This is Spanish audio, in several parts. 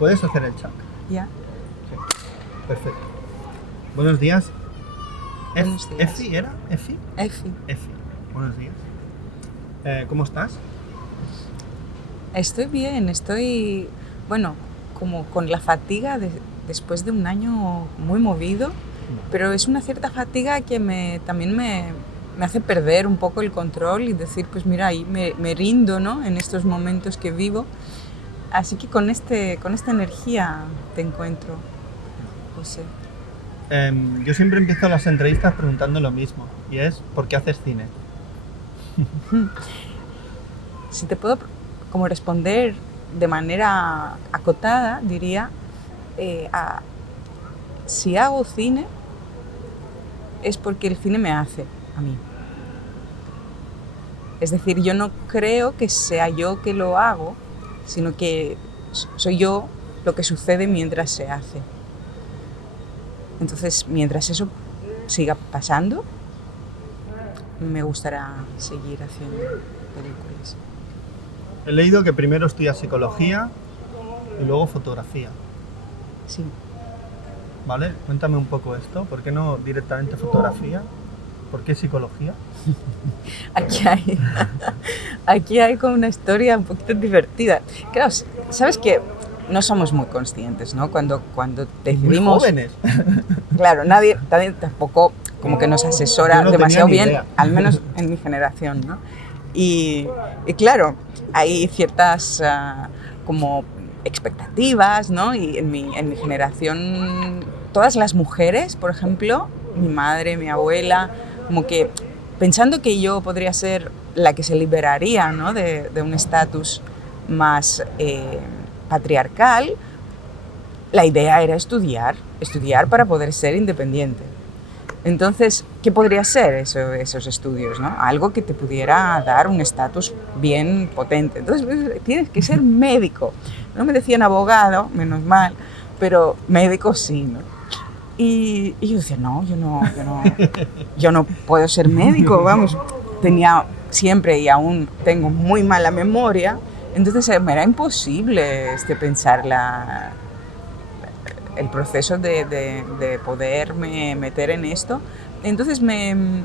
¿Puedes hacer el chat? Ya. Sí. Perfecto. Buenos días. Buenos días. ¿Efi era? ¿Efi? Efi. Efi. Buenos días. ¿Cómo estás? Estoy bien, bueno, como con la fatiga después de un año muy movido, pero es una cierta fatiga que también me hace perder un poco el control y decir, pues mira, ahí me rindo, ¿no? En estos momentos que vivo. Así que con esta energía te encuentro, José. Yo siempre empiezo las entrevistas preguntando lo mismo, y es ¿por qué haces cine? Si te puedo como responder de manera acotada, diría, si hago cine es porque el cine me hace a mí. Es decir, yo no creo que sea yo que lo hago, sino que soy yo lo que sucede mientras se hace. Entonces, mientras eso siga pasando, me gustará seguir haciendo películas. He leído que primero estudias psicología y luego fotografía, Sí. ¿vale? Cuéntame un poco esto, ¿por qué no directamente fotografía? ¿Por qué psicología? Aquí hay como una historia un poquito divertida. Claro, sabes que no somos muy conscientes, ¿no? Cuando decidimos... Muy jóvenes. Claro, nadie tampoco como que nos asesora Yo no demasiado tenía ni bien, idea. al menos en mi generación, ¿no? Y claro, hay ciertas como expectativas, ¿no? Y en mi generación, todas las mujeres, por ejemplo, mi madre, mi abuela, como que pensando que yo podría ser la que se liberaría, ¿no? de un estatus más patriarcal, la idea era estudiar para poder ser independiente. Entonces, ¿qué podría ser esos estudios, ¿no? Algo que te pudiera dar un estatus bien potente. Entonces, tienes que ser médico. No me decían abogado, menos mal, pero médico sí, ¿no? Y yo decía, no, yo no puedo ser médico, vamos. Tenía siempre y aún tengo muy mala memoria, entonces me era imposible pensar el proceso de poderme meter en esto. Entonces me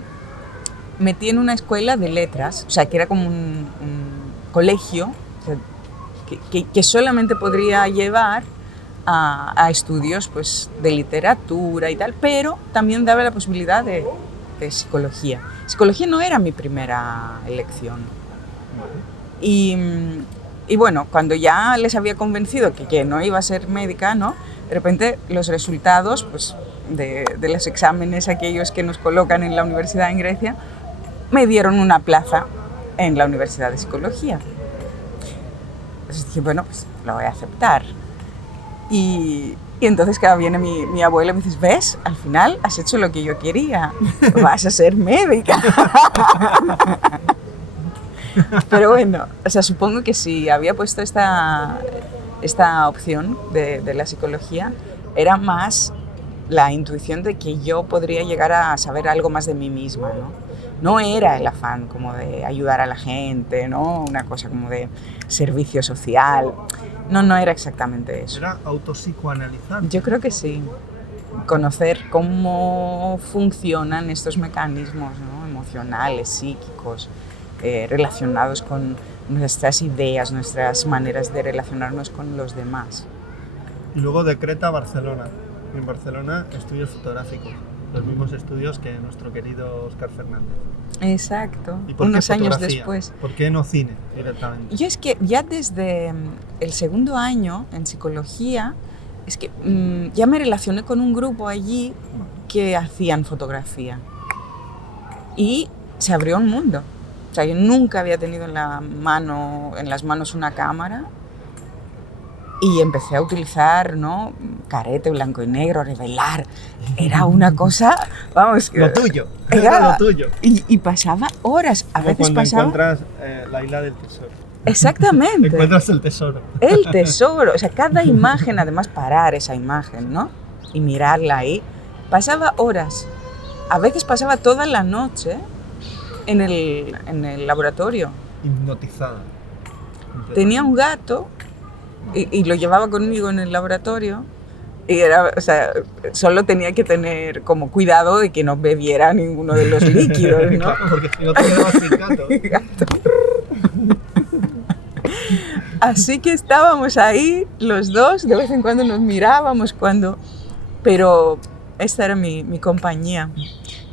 metí en una escuela de letras, o sea, que era como un colegio, o sea, que solamente podría llevar a estudios pues, de literatura y tal, pero también daba la posibilidad de psicología. Psicología no era mi primera elección. Y bueno, cuando ya les había convencido que no iba a ser médica, ¿no? De repente los resultados pues, de los exámenes aquellos que nos colocan en la universidad en Grecia me dieron una plaza en la Universidad de Psicología. Entonces dije, bueno, pues lo voy a aceptar. Y entonces cada viene mi abuela y me dice, ¿ves? Al final has hecho lo que yo quería, vas a ser médica. Pero bueno, o sea, supongo que si había puesto esta opción de la psicología, era más la intuición de que yo podría llegar a saber algo más de mí misma, ¿no? No era el afán como de ayudar a la gente, ¿no? Una cosa como de servicio social. No era exactamente eso. ¿Era autopsicoanalizar? Yo creo que sí. Conocer cómo funcionan estos mecanismos, ¿no? Emocionales, psíquicos, relacionados con nuestras ideas, nuestras maneras de relacionarnos con los demás. Y luego decreta Barcelona. En Barcelona, estudios fotográficos. Los mismos estudios que nuestro querido Óscar Fernández. Exacto. ¿Y por unos qué años fotografía? después. ¿Por qué no cine directamente? Yo es que ya desde el segundo año en psicología, es que ya me relacioné con un grupo allí que hacían fotografía. Y se abrió un mundo. O sea, yo nunca había tenido en las manos una cámara y empecé a utilizar, ¿no? Carete, blanco y negro, revelar. Era una cosa, vamos... Lo tuyo, era lo tuyo. Y pasaba horas, a veces cuando pasaba... encuentras la isla del tesoro. Exactamente. Encuentras el tesoro. El tesoro, o sea, cada imagen, además parar esa imagen, ¿no? Y mirarla ahí, pasaba horas. A veces pasaba toda la noche en el laboratorio. Hipnotizada. Tenía un gato y lo llevaba conmigo en el laboratorio. Y era, o sea, solo tenía que tener como cuidado de que no bebiera ninguno de los líquidos, ¿no? Claro, porque si no te quedabas sin gato. Gato. Así que estábamos ahí los dos, de vez en cuando nos mirábamos, pero esta era mi compañía.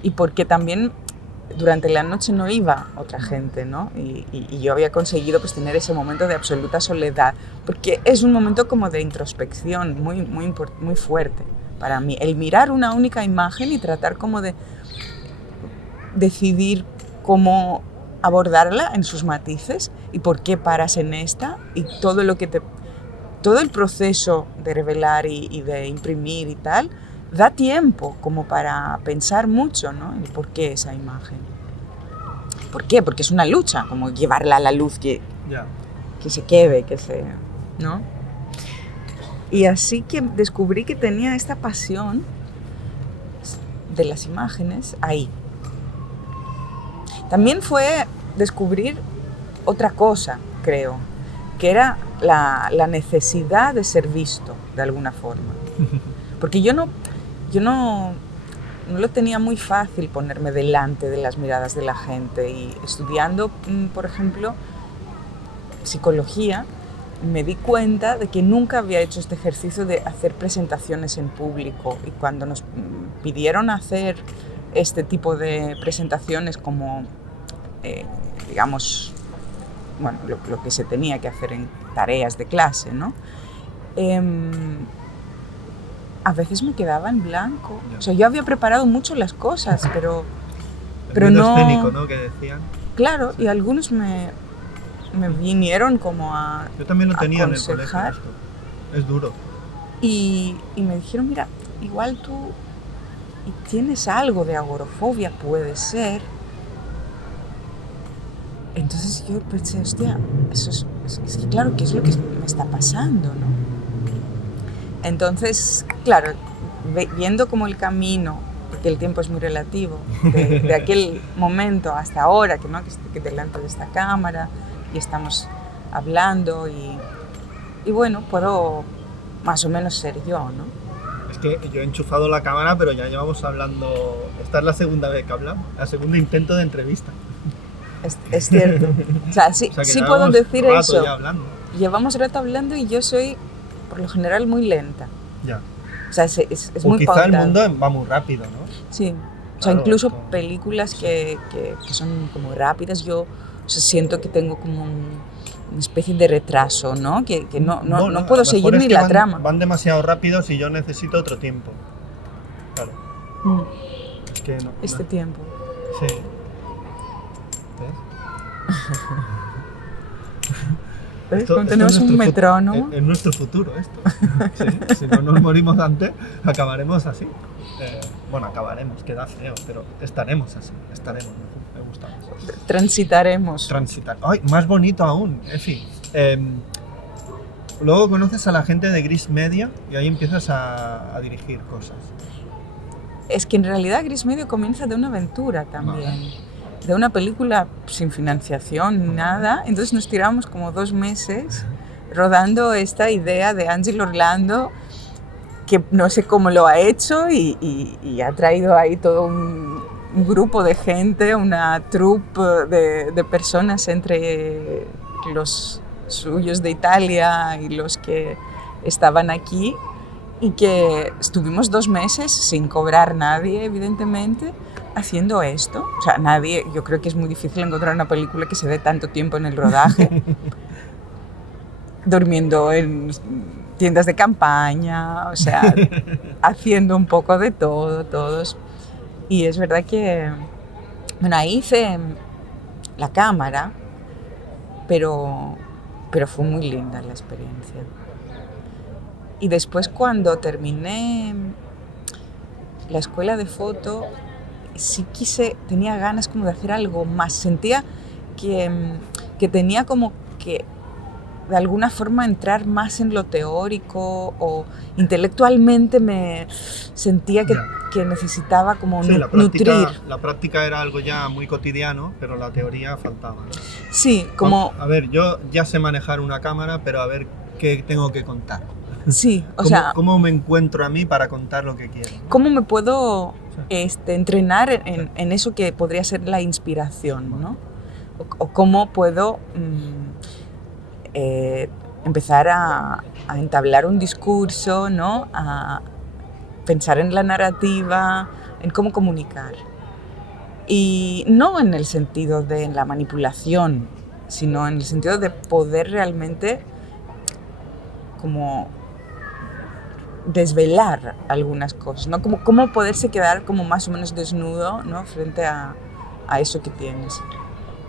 Y porque también durante la noche no iba otra gente, ¿no? Y yo había conseguido pues tener ese momento de absoluta soledad, porque es un momento como de introspección muy fuerte para mí. El mirar una única imagen y tratar como de decidir cómo abordarla en sus matices y por qué paras en esta y todo el proceso de revelar y de imprimir y tal, da tiempo como para pensar mucho, ¿no? En por qué esa imagen. ¿Por qué? Porque es una lucha, como llevarla a la luz, que se quede, ¿no? Y así que descubrí que tenía esta pasión de las imágenes ahí. También fue descubrir otra cosa, creo, que era la necesidad de ser visto de alguna forma. Porque yo no lo tenía muy fácil ponerme delante de las miradas de la gente. Y estudiando, por ejemplo, psicología, me di cuenta de que nunca había hecho este ejercicio de hacer presentaciones en público. Y cuando nos pidieron hacer este tipo de presentaciones como, digamos, bueno, lo que se tenía que hacer en tareas de clase, ¿no? A veces me quedaba en blanco. O sea, yo había preparado mucho las cosas, pero no... escénico, ¿no? Que decían. Claro, y algunos me vinieron como a Yo también lo tenía aconsejar. En el colegio esto. Es duro. Y me dijeron, mira, igual tú tienes algo de agorafobia, puede ser. Entonces yo pensé, hostia, eso es que claro, ¿qué es lo que me está pasando, no? Entonces, claro, viendo como el camino, porque el tiempo es muy relativo, de aquel momento hasta ahora, que estoy delante de esta cámara y estamos hablando y bueno, puedo más o menos ser yo, ¿no? Es que yo he enchufado la cámara, pero ya llevamos hablando, esta es la segunda vez que hablamos, el segundo intento de entrevista. Es cierto. O sea, sí puedo decir eso. Llevamos rato hablando y yo soy, por lo general, muy lenta. Ya. O sea, es muy quizá pautado. El mundo va muy rápido, ¿no? Sí. O sea, incluso películas que son como rápidas, yo siento que tengo como una especie de retraso, ¿no? Que no puedo seguir ni la trama. Van demasiado rápidos y yo necesito otro tiempo. Claro. Es que no. Tiempo. Sí. ¿Ves? Como tenemos un metrónomo. Es nuestro futuro esto. Sí, si no nos morimos antes, acabaremos así. Bueno, acabaremos, queda feo, pero estaremos así. Me gusta más. Transitaremos. ¡Ay, más bonito aún! En fin. Luego conoces a la gente de Gris Media y ahí empiezas a dirigir cosas. Es que en realidad Gris Media comienza de una aventura también. De una película sin financiación ni nada. Entonces nos tiramos como 2 meses rodando esta idea de Ángel Orlando, que no sé cómo lo ha hecho y ha traído ahí todo un grupo de gente, una troupe de personas entre los suyos de Italia y los que estaban aquí, y que estuvimos 2 meses sin cobrar nadie, evidentemente, haciendo esto. O sea, yo creo que es muy difícil encontrar una película que se dé tanto tiempo en el rodaje, durmiendo en tiendas de campaña, o sea, haciendo un poco de todo, todos. Y es verdad que, bueno, ahí hice la cámara, pero fue muy linda la experiencia. Y después, cuando terminé la escuela de foto, sí tenía ganas como de hacer algo más. Sentía que tenía como que de alguna forma entrar más en lo teórico, o intelectualmente me sentía que necesitaba como nutrir. La práctica era algo ya muy cotidiano, pero la teoría faltaba, ¿no? Sí, como... A ver, yo ya sé manejar una cámara, pero a ver qué tengo que contar. Sí, o ¿Cómo, sea, cómo me encuentro a mí para contar lo que quiero? ¿cómo me puedo entrenar en eso que podría ser la inspiración, ¿no? O cómo puedo empezar a entablar un discurso, ¿no? A pensar en la narrativa, en cómo comunicar. Y no en el sentido de la manipulación, sino en el sentido de poder realmente como desvelar algunas cosas, ¿no? Como cómo poderse quedar como más o menos desnudo, ¿no? Frente a eso que tienes.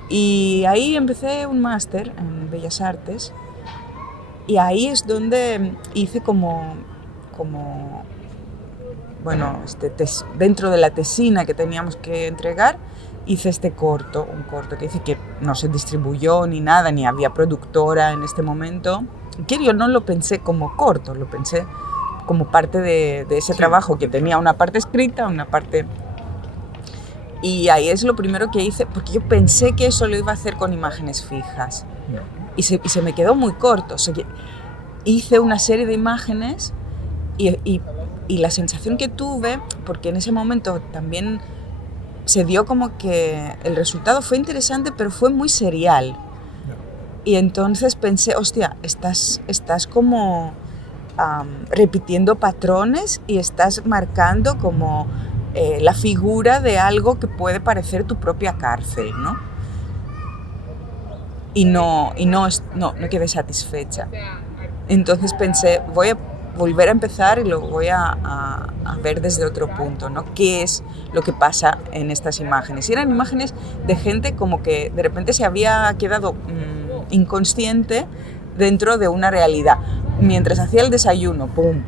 Y ahí empecé un máster en Bellas Artes y ahí es donde hice como bueno, dentro de la tesina que teníamos que entregar, hice un corto que hice que no se distribuyó ni nada, ni había productora en este momento, que yo no lo pensé como corto, lo pensé como parte de ese trabajo que tenía una parte escrita, una parte... Y ahí es lo primero que hice, porque yo pensé que eso lo iba a hacer con imágenes fijas. Y se me quedó muy corto. O sea, que hice una serie de imágenes y la sensación que tuve, porque en ese momento también se dio como que el resultado fue interesante, pero fue muy serial. Y entonces pensé, hostia, estás como repitiendo patrones y estás marcando como la figura de algo que puede parecer tu propia cárcel, ¿no? Y no quedé satisfecha. Entonces pensé, voy a volver a empezar y lo voy a ver desde otro punto, ¿no? ¿Qué es lo que pasa en estas imágenes? Y eran imágenes de gente como que de repente se había quedado inconsciente dentro de una realidad. Mientras hacía el desayuno, pum,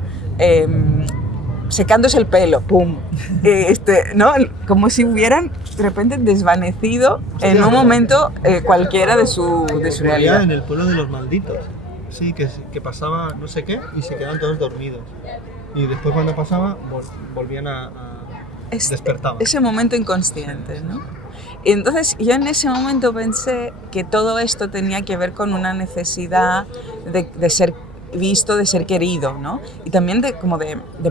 secándose el pelo, pum, ¿no? Como si hubieran de repente desvanecido en un momento cualquiera de su realidad. En el pueblo de los malditos, sí, que pasaba no sé qué y se quedaban todos dormidos. Y después cuando pasaba, volvían a despertaban. Ese momento inconsciente, ¿no? Y entonces yo en ese momento pensé que todo esto tenía que ver con una necesidad de ser visto, de ser querido, ¿no? Y también de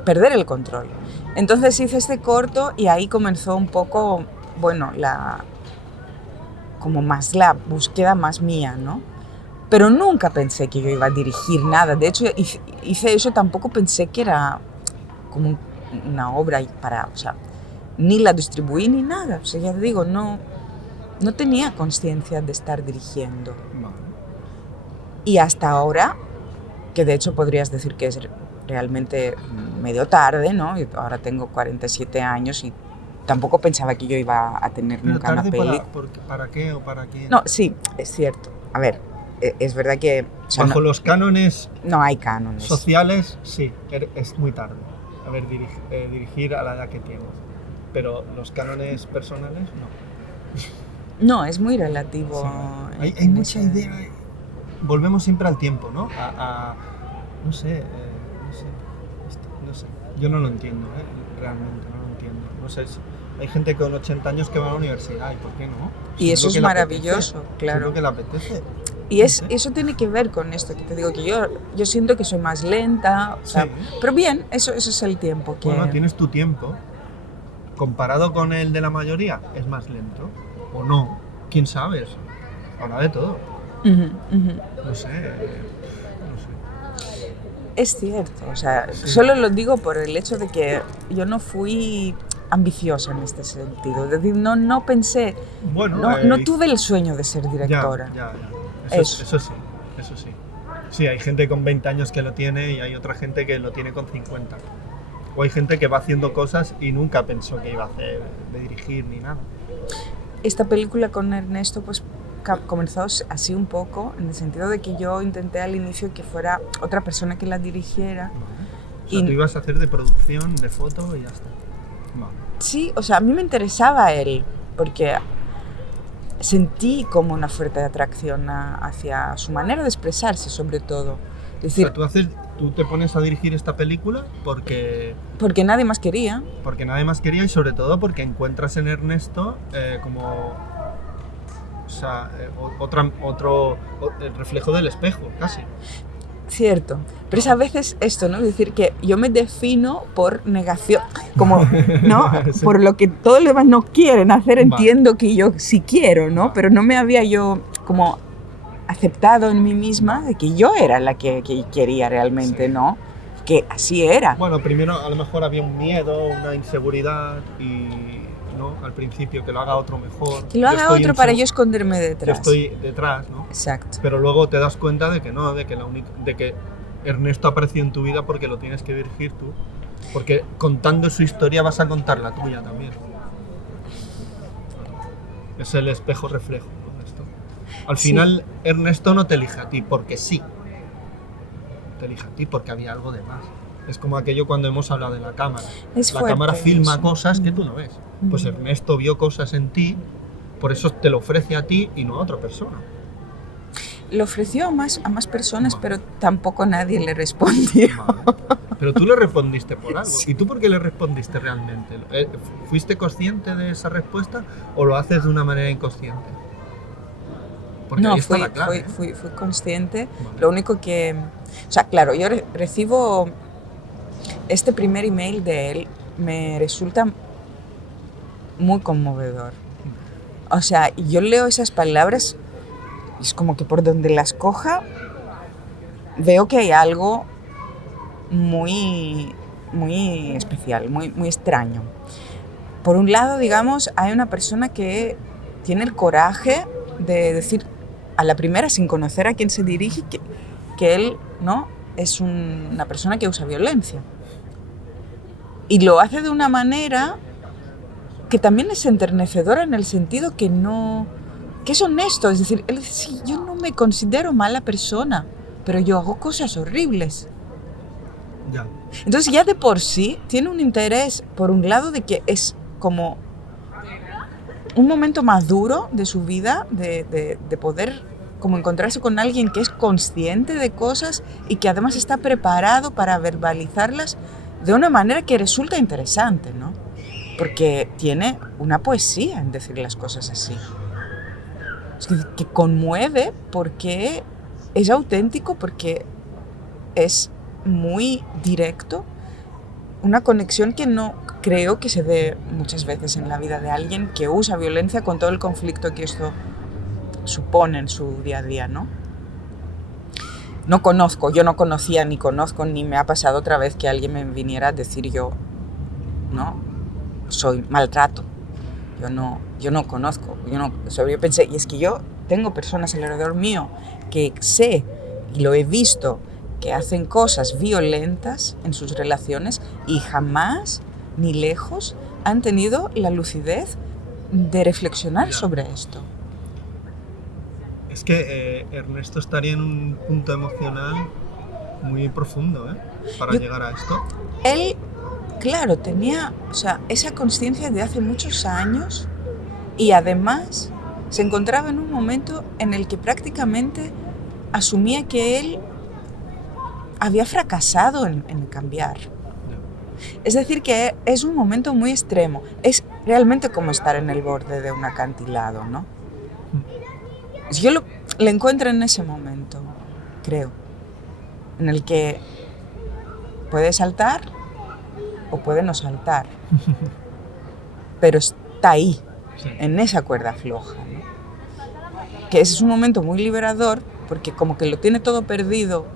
perder el control. Entonces hice este corto y ahí comenzó un poco, bueno, la búsqueda más mía, ¿no? Pero nunca pensé que yo iba a dirigir nada. De hecho, hice eso, tampoco pensé que era como una obra para, o sea, ni la distribuí ni nada. O sea, ya te digo, no tenía conciencia de estar dirigiendo. No. Y hasta ahora, que de hecho podrías decir que es realmente medio tarde, ¿no? Y ahora tengo 47 años y tampoco pensaba que yo iba a tener pero nunca una peli. ¿Para qué o para quién? No, sí, es cierto. A ver, es verdad que... O sea, bajo los cánones... No hay cánones. Sociales, sí, es muy tarde. A ver, dirigir a la edad que tienes. Pero los cánones personales, no. No, es muy relativo. Sí. Hay mucha idea. Volvemos siempre al tiempo, ¿no? No sé. Yo no lo entiendo, realmente no lo entiendo. No sé, hay gente con 80 años que va a la universidad, ¿y por qué no? Y eso es maravilloso, claro. Seguro que le apetece. Y eso tiene que ver con esto que te digo, que yo siento que soy más lenta, o sea, sí. Pero bien, eso es el tiempo. Bueno, tienes tu tiempo. Comparado con el de la mayoría, es más lento. ¿O no? ¿Quién sabe eso? Habla de todo. No sé. Es cierto, o sea, sí. Solo lo digo por el hecho de que yo no fui ambiciosa en este sentido. Es decir, no pensé, bueno, no tuve el sueño de ser directora. Ya. Eso sí. Sí, hay gente con 20 años que lo tiene y hay otra gente que lo tiene con 50. O hay gente que va haciendo cosas y nunca pensó que iba a hacer de dirigir ni nada. Esta película con Ernesto pues comenzó así un poco, en el sentido de que yo intenté al inicio que fuera otra persona que la dirigiera. O sea, tú ibas a hacer de producción, de foto y ya está. Sí, o sea, a mí me interesaba él, porque sentí como una fuerte atracción hacia su manera de expresarse, sobre todo. Es decir, o sea, tú te pones a dirigir esta película porque nadie más quería. Porque nadie más quería y sobre todo porque encuentras en Ernesto como... O sea, el reflejo del espejo, casi. Cierto, pero es a veces esto, ¿no? Es decir, que yo me defino por negación, como, ¿no? Sí. Por lo que todos los demás no quieren hacer, Vale. entiendo que yo sí quiero, ¿no? Vale. Pero no me había yo como aceptado en mí misma de que yo era la que quería realmente, Sí. ¿no? Que así era. Bueno, primero a lo mejor había un miedo, una inseguridad y, ¿no? Al principio que lo haga otro mejor. Que lo haga estoy otro para inseguro, yo esconderme yo detrás. estoy detrás, ¿no? Exacto. Pero luego te das cuenta de que no, de que Ernesto apareció en tu vida porque lo tienes que dirigir tú. Porque contando su historia vas a contar la tuya también. Es el espejo reflejo, ¿no? Esto. Al Sí. final Ernesto no te elige a ti porque sí. Te elige a ti porque había algo de más. Es como aquello cuando hemos hablado de la cámara. Es La fuerte cámara filma eso. cosas que tú no ves. Pues Ernesto vio cosas en ti, por eso te lo ofrece a ti y no a otra persona. Lo ofreció a más personas, Vale. pero tampoco nadie le respondió. Vale. Pero tú le respondiste por algo. Sí. ¿Y tú por qué le respondiste realmente? ¿Fuiste consciente de esa respuesta o lo haces de una manera inconsciente? Porque No, ahí está la clave. fui consciente. Vale. Lo único que... O sea, claro, yo recibo este primer email de él, me resulta muy conmovedor. O sea, yo leo esas palabras y es como que por donde las coja veo que hay algo muy especial, muy extraño. Por un lado, digamos, hay una persona que tiene el coraje de decir a la primera, sin conocer a quién se dirige, que él, ¿no?, es una persona que usa violencia. Y lo hace de una manera que también es enternecedora en el sentido que es honesto. Es decir, él dice, sí, yo no me considero mala persona, pero yo hago cosas horribles. Ya. Entonces ya de por sí tiene un interés, por un lado, de que es como un momento maduro de su vida, de poder como encontrarse con alguien que es consciente de cosas y que además está preparado para verbalizarlas de una manera que resulta interesante, ¿no? Porque tiene una poesía en decir las cosas así. Es que conmueve porque es auténtico, porque es muy directo, una conexión que no creo que se dé muchas veces en la vida de alguien que usa violencia con todo el conflicto que esto supone en su día a día, ¿no? Yo no conocía ni conozco, ni me ha pasado otra vez que alguien me viniera a decir yo, ¿no? Soy maltrato. Yo no conozco. Yo pensé, y es que yo tengo personas alrededor mío que sé y lo he visto que hacen cosas violentas en sus relaciones y jamás, ni lejos, han tenido la lucidez de reflexionar sobre esto. Es que Ernesto estaría en un punto emocional muy profundo, para llegar a esto. Él, claro, tenía, o sea, esa conciencia de hace muchos años y además se encontraba en un momento en el que prácticamente asumía que él había fracasado en cambiar. Es decir, que es un momento muy extremo. Es realmente como estar en el borde de un acantilado, ¿no? Yo le encuentro en ese momento, creo, en el que puede saltar o puede no saltar, pero está ahí, Sí. en esa cuerda floja, ¿no? Que ese es un momento muy liberador porque como que lo tiene todo perdido,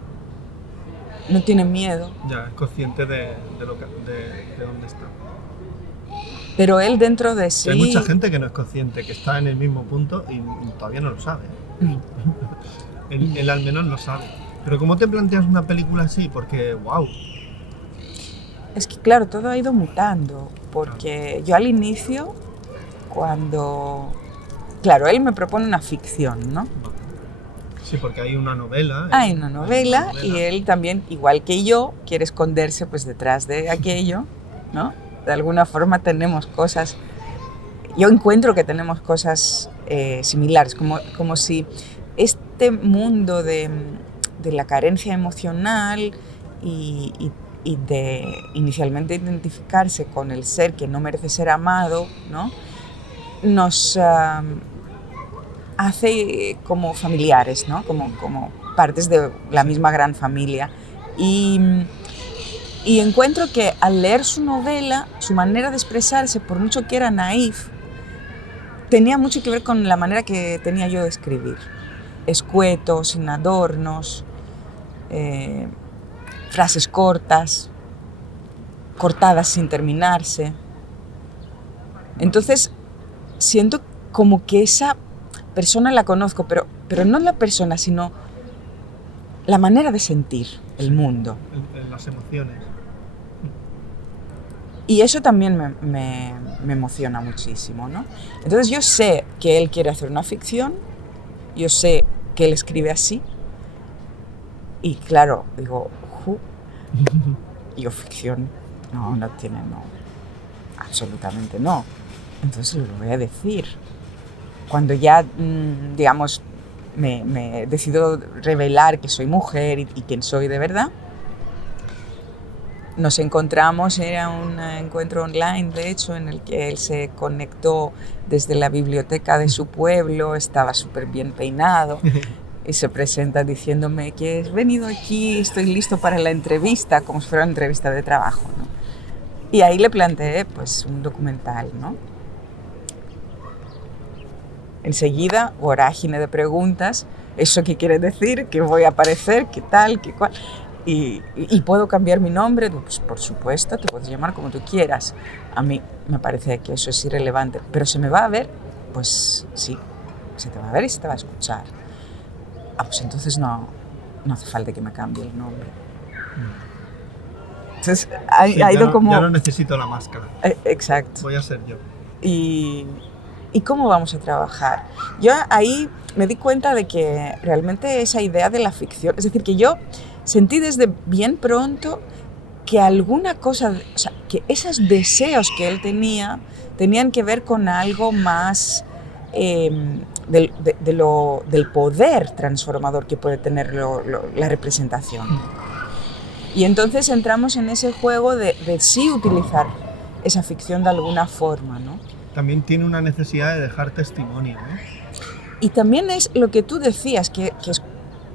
no tiene miedo. Ya, es consciente de dónde está. Pero él dentro de sí... Hay mucha gente que no es consciente, que está en el mismo punto y todavía no lo sabe. Él al menos lo sabe. Pero ¿cómo te planteas una película así? Porque, wow. Es que claro, todo ha ido mutando, porque yo al inicio, cuando... Claro, él me propone una ficción, ¿no? Sí, porque hay una novela. Hay una novela y él también, igual que yo, quiere esconderse pues detrás de aquello, ¿no? De alguna forma tenemos cosas, yo encuentro que tenemos cosas similares, como si este mundo de la carencia emocional y de inicialmente identificarse con el ser que no merece ser amado, ¿no?, nos hace como familiares, ¿no? Como partes de la misma gran familia. Y encuentro que al leer su novela, su manera de expresarse, por mucho que era naif, tenía mucho que ver con la manera que tenía yo de escribir. Escueto, sin adornos, frases cortas, cortadas sin terminarse. Entonces, siento como que esa persona la conozco, pero no la persona, sino la manera de sentir el mundo. Las emociones. Y eso también me emociona muchísimo, ¿no? Entonces yo sé que él quiere hacer una ficción, yo sé que él escribe así, y claro, digo, yo ficción, no tiene, no, absolutamente no. Entonces lo voy a decir. Cuando ya, digamos, me decido revelar que soy mujer y quién soy de verdad, nos encontramos, era un encuentro online, de hecho, en el que él se conectó desde la biblioteca de su pueblo, estaba súper bien peinado y se presenta diciéndome que he venido aquí, estoy listo para la entrevista, como si fuera una entrevista de trabajo, ¿no? Y ahí le planteé pues un documental, ¿no? Enseguida, vorágine de preguntas, ¿eso qué quiere decir? ¿Qué voy a aparecer? ¿Qué tal? ¿Qué cual? ¿Y puedo cambiar mi nombre? Pues por supuesto, te puedes llamar como tú quieras. A mí me parece que eso es irrelevante, pero ¿se me va a ver? Pues sí, se te va a ver y se te va a escuchar. Pues entonces no hace falta que me cambie el nombre. Entonces ha ido como... Ya no necesito la máscara. Exacto. Voy a ser yo. ¿Y cómo vamos a trabajar? Yo ahí me di cuenta de que realmente esa idea de la ficción, es decir, que yo sentí desde bien pronto que alguna cosa, o sea, que esos deseos que él tenía tenían que ver con algo más del poder transformador que puede tener la representación. Y entonces entramos en ese juego de sí utilizar esa ficción de alguna forma, ¿no? También tiene una necesidad de dejar testimonio, ¿no? Y también es lo que tú decías, que es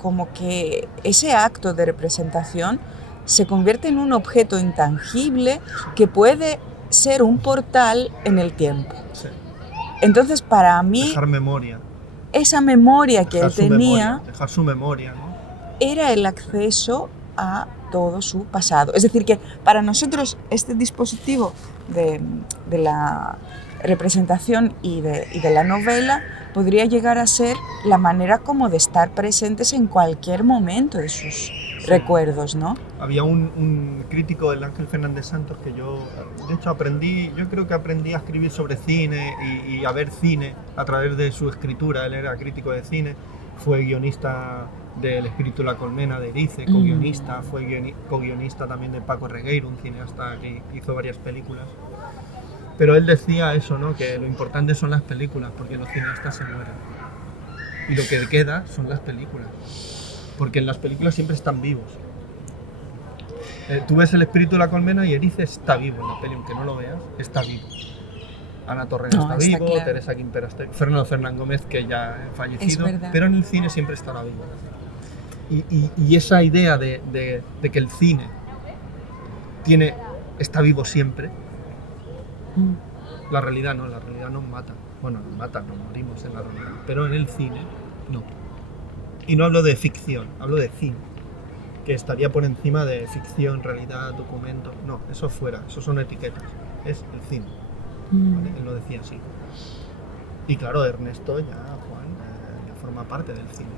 como que ese acto de representación se convierte en un objeto intangible que puede ser un portal en el tiempo. Sí. Entonces, para mí, dejar memoria. Esa memoria que él tenía, dejar su memoria, ¿no? Era el acceso a todo su pasado. Es decir, que para nosotros este dispositivo de la representación y de la novela podría llegar a ser la manera como de estar presentes en cualquier momento de sus recuerdos, ¿no? Había un crítico del Ángel Fernández Santos que yo, de hecho, creo que aprendí a escribir sobre cine y a ver cine a través de su escritura. Él era crítico de cine, fue guionista del Espíritu de la Colmena de Erice, co-guionista, fue co-guionista también de Paco Regueiro, un cineasta que hizo varias películas. Pero él decía eso, ¿no? Que lo importante son las películas, porque los cineastas se mueren. Y lo que queda son las películas. Porque en las películas siempre están vivos. Tú ves El Espíritu de la Colmena y Erice está vivo en la peli, aunque no lo veas, está vivo. Ana Torrent está vivo, claro. Teresa Quimper está vivo, Fernando Fernán Gómez, que ya ha fallecido, pero en el cine siempre estará vivo. Y esa idea de que el cine está vivo siempre, la realidad nos mata. Bueno, nos mata, nos morimos en la realidad, pero en el cine no. Y no hablo de ficción, hablo de cine, que estaría por encima de ficción, realidad, documento. No, eso fuera, eso son etiquetas, es el cine. ¿Vale? Él lo decía así. Y claro, Ernesto Juan, ya forma parte del cine.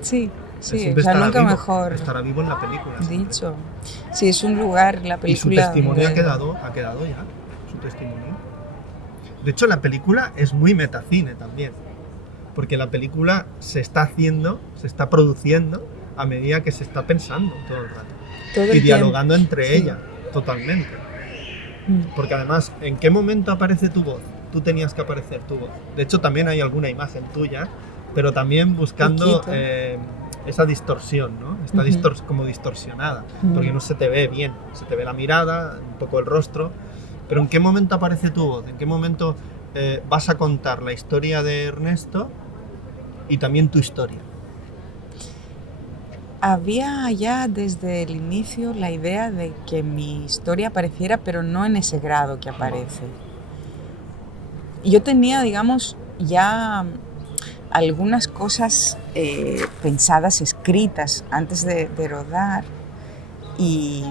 Sí, o sea, nunca vivo, mejor estará vivo en la película. Dicho. Siempre. Sí, es un lugar, la película. Y su testimonio ha quedado ya, su testimonio. De hecho, la película es muy metacine también, porque la película se está produciendo a medida que se está pensando todo el rato. Y dialogando entre ellas, totalmente. Porque además, ¿en qué momento aparece tu voz? Tú tenías que aparecer tu voz. De hecho, también hay alguna imagen tuya, pero también buscando esa distorsión, ¿no? Está como distorsionada, porque no se te ve bien, se te ve la mirada, un poco el rostro, pero ¿en qué momento aparece tu voz? ¿En qué momento vas a contar la historia de Ernesto y también tu historia? había ya desde el inicio la idea de que mi historia apareciera, pero no en ese grado que aparece. Yo tenía, digamos, ya algunas cosas pensadas, escritas antes de rodar, y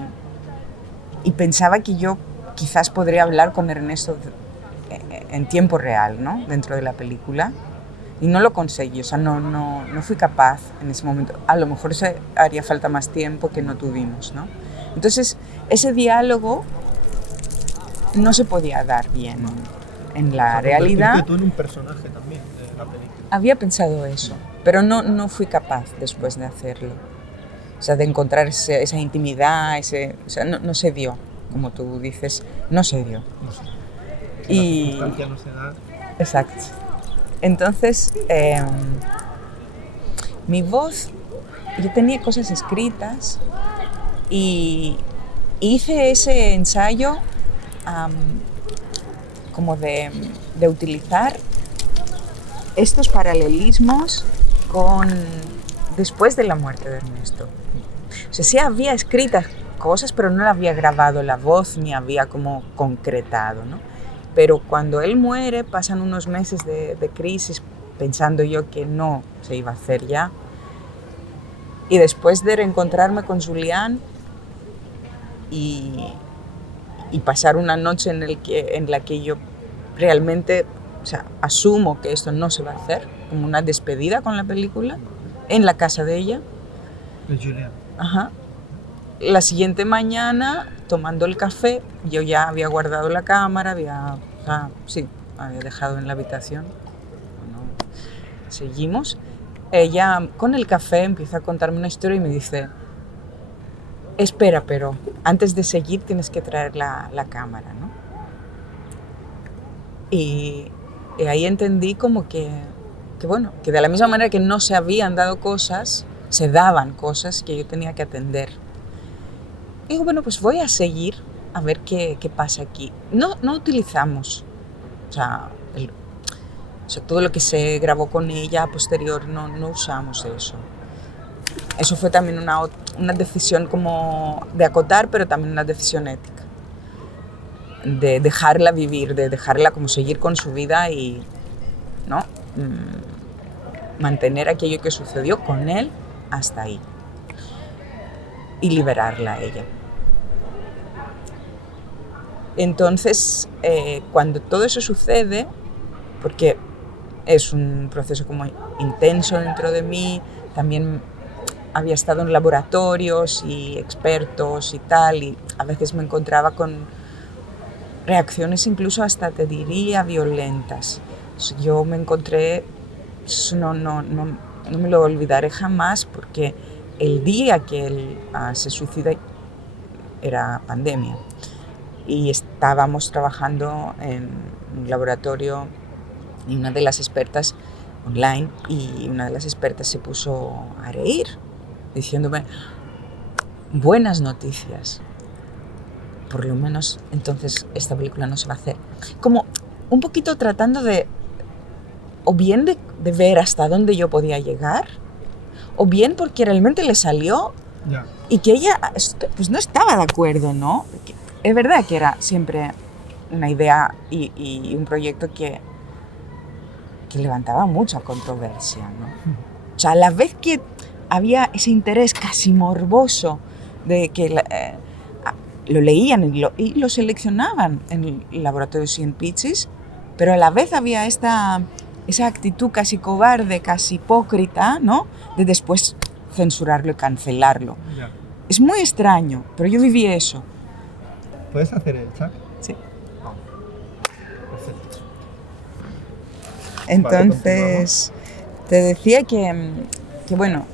pensaba que yo quizás podría hablar con Ernesto en tiempo real, ¿no? Dentro de la película. Y no lo conseguí, o sea, no fui capaz en ese momento. A lo mejor haría falta más tiempo que no tuvimos, ¿no? Entonces, ese diálogo no se podía dar bien en la realidad. Convertirte tú en un personaje también de la película. Había pensado eso, pero no fui capaz después de hacerlo. O sea, de encontrar esa intimidad, o sea, no se dio, como tú dices, no se dio. No sé. Y la circunstancia no se da. exacto. Entonces, mi voz, yo tenía cosas escritas y hice ese ensayo como de utilizar estos paralelismos con después de la muerte de Ernesto. O sea, sí había escritas cosas, pero no había grabado la voz ni había como concretado, ¿no? Pero cuando él muere, pasan unos meses de crisis, pensando yo que no se iba a hacer ya. Y después de reencontrarme con Julián y pasar una noche en la que yo realmente, o sea, asumo que esto no se va a hacer, como una despedida con la película, en la casa de ella. De Julián. Ajá. La siguiente mañana, tomando el café, yo ya había guardado la cámara, había dejado en la habitación. Bueno, seguimos. Ella con el café empieza a contarme una historia y me dice: espera, pero antes de seguir tienes que traer la cámara, ¿no? Y ahí entendí como que de la misma manera que no se habían dado cosas, se daban cosas que yo tenía que atender. Y digo, bueno, pues voy a seguir a ver qué pasa aquí. No utilizamos, o sea, todo lo que se grabó con ella a posterior, no usamos eso. Eso fue también una decisión como de acotar, pero también una decisión ética. De dejarla vivir, de dejarla como seguir con su vida y, ¿no? Mantener aquello que sucedió con él hasta ahí. Y liberarla a ella. Entonces, cuando todo eso sucede, porque es un proceso como intenso dentro de mí, también había estado en laboratorios y expertos y tal, y a veces me encontraba con reacciones incluso hasta, te diría, violentas. Yo me encontré, no me lo olvidaré jamás, porque el día que él se suicida era pandemia. Y estábamos trabajando en un laboratorio y una de las expertas online, y una de las expertas se puso a reír, diciéndome: buenas noticias, por lo menos entonces esta película no se va a hacer. Como un poquito tratando o bien de ver hasta dónde yo podía llegar, o bien porque realmente le salió y que ella pues no estaba de acuerdo, ¿no? Es verdad que era siempre una idea y un proyecto que levantaba mucha controversia, ¿no? O sea, a la vez que había ese interés casi morboso de que lo leían y lo seleccionaban en el laboratorio St. Peaches, pero a la vez había esa actitud casi cobarde, casi hipócrita, ¿no? De después censurarlo y cancelarlo. Ya. Es muy extraño, pero yo viví eso. ¿Puedes hacer el chat? Sí. Perfecto. Entonces, te decía que bueno,